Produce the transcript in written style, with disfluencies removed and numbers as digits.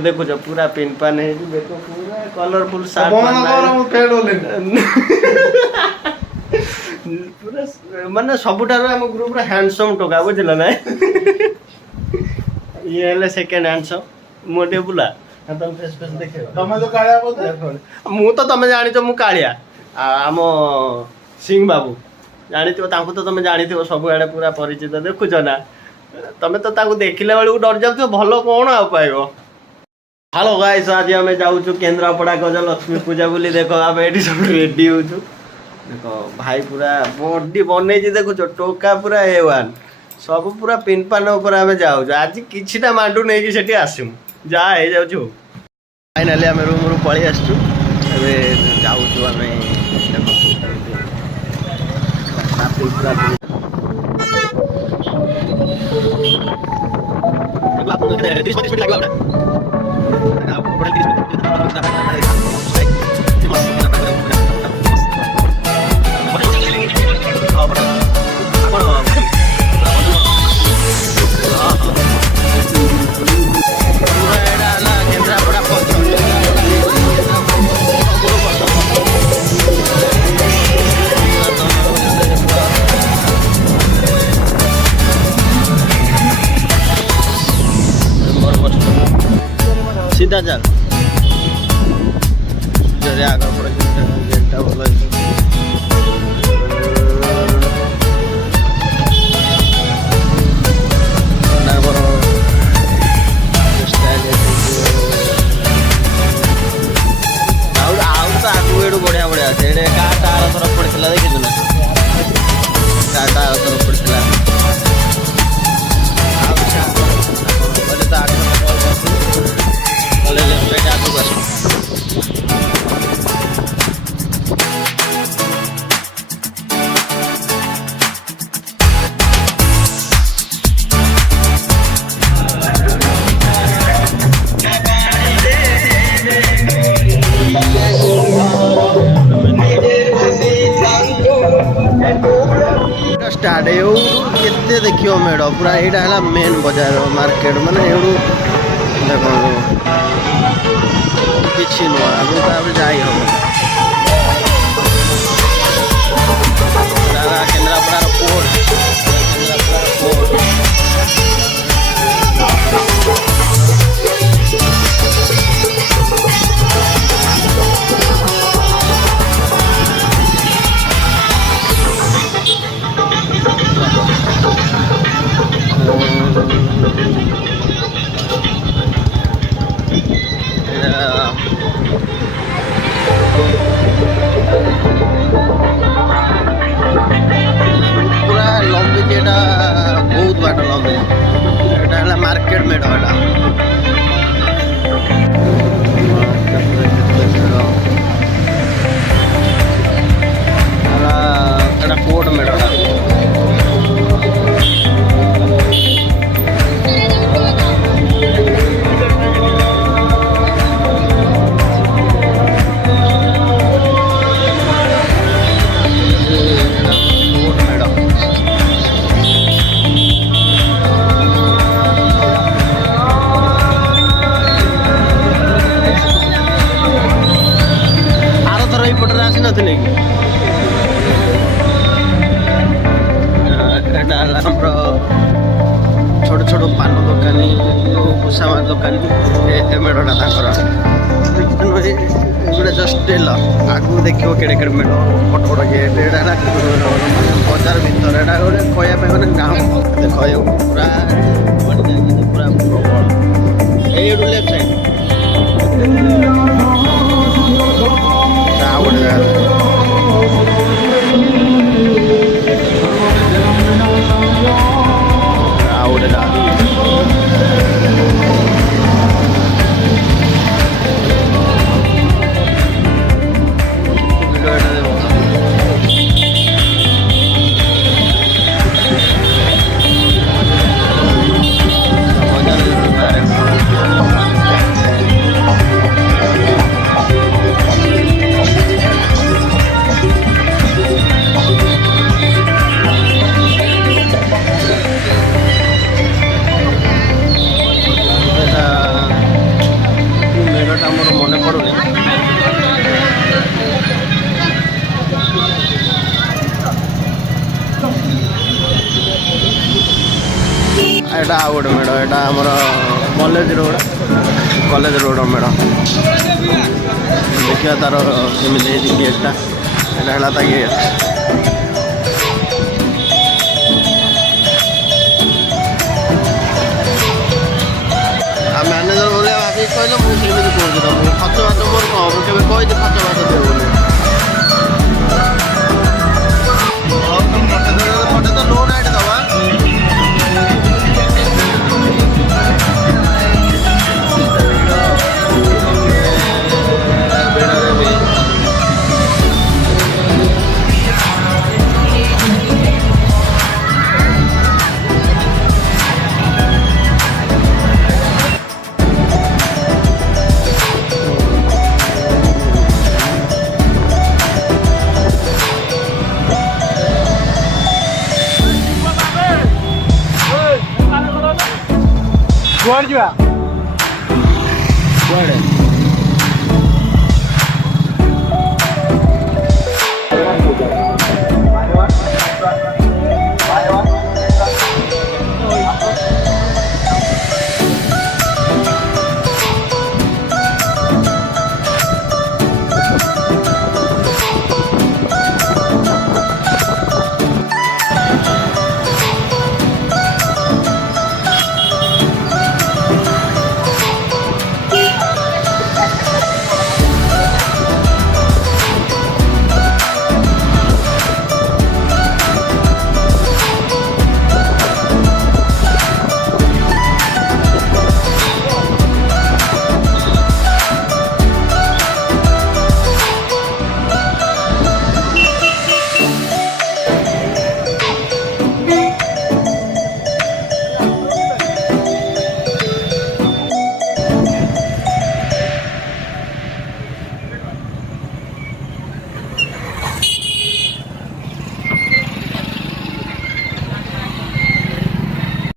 देखो जब पूरा पिन पान है देखो पूरा कलरफुल सार्ट पूरा माने सबुठार आम ग्रुप हैंडसम टोका बुझल ना ये हेले सेकंड हैंडसम मोटे बुला तुम फेस फेस देखे तमे तो कालिया बोलते मु तो तमे जानि तो मु कालिया आम सिंह बाबू जानि तो तमे जानि सब आड़े पूरा परिचित देखुछ ना तमे तो ताकू देखिले बेलू डर जाऊ भल कौन आ पाइबो। हेलो गाइस आज आम जाऊँ केन्द्रापड़ा गजलक्ष्मी पूजा बोली देखो आम ये सब रेडी हो देखो भाई पूरा बॉडी बन देखो टोका पूरा A1 सब पूरा पिन पान उपर आम जाऊँ आज किछिटा मांडू नहीं कि आसमु जा हो जाऊँ फाइनाली आम रूम रू पलि आसचु जाऊँ आम सीधा चल आगे गेटा भल आगू बढ़िया बढ़िया अच्छे गाँटा तरफ पड़ता देखी ना गाँटा तरफ पड़ता स्टार्ट के देखियो मेढ़ पूरा यहाँ है मेन बजार मार्केट माने देखो किसी नुआ आगे जाई हम केन्द्रापड़ार कोर्ट पूरा लंबी जेटा बहुत बाट लंबी एटा मार्केट मेढ़ एटा कोर्ट मेढ़ छोट छोट पान दुकानी भूसामा दुकानी मेढ़ा गोटे जस्ट आगू देखो केड़े केड़े मेढ़ बड़ बड़ गेट बजार भर एटा गोटे कहवाई गले गाँव देख पूरा पूरा प्रबल लेफ्ट साइड ଏଇଟା ଆଉ ଗୋଟେ ମେଢ଼ ଏଇଟା ଆମର କଲେଜ ରୋଡ଼ ମେଢ଼ ଦେଖିବା ତାର କେମିତି ହେଇଛି ଗେଟ୍ଟା ଏଇଟା ହେଲା ତା ଗେଟ୍ ଆଉ ମ୍ୟାନେଜର ଭଳିଆ ଭାବିକି କହିଲେ ମୁଁ ସେମିତି କହୁଛି ତମକୁ ଖର୍ଚ୍ଚ ବାଟ ମୋର କ'ଣ ମୁଁ କେବେ କହିଛି ଖର୍ଚ୍ଚ ବାଟ ଦେବ ବୋଲି ଫଟୋ ତ ଲୋନ୍ ଆଇଟ୍ ଦେବା କୁଆଡ଼େ ଯିବା କୁଆଡ଼େ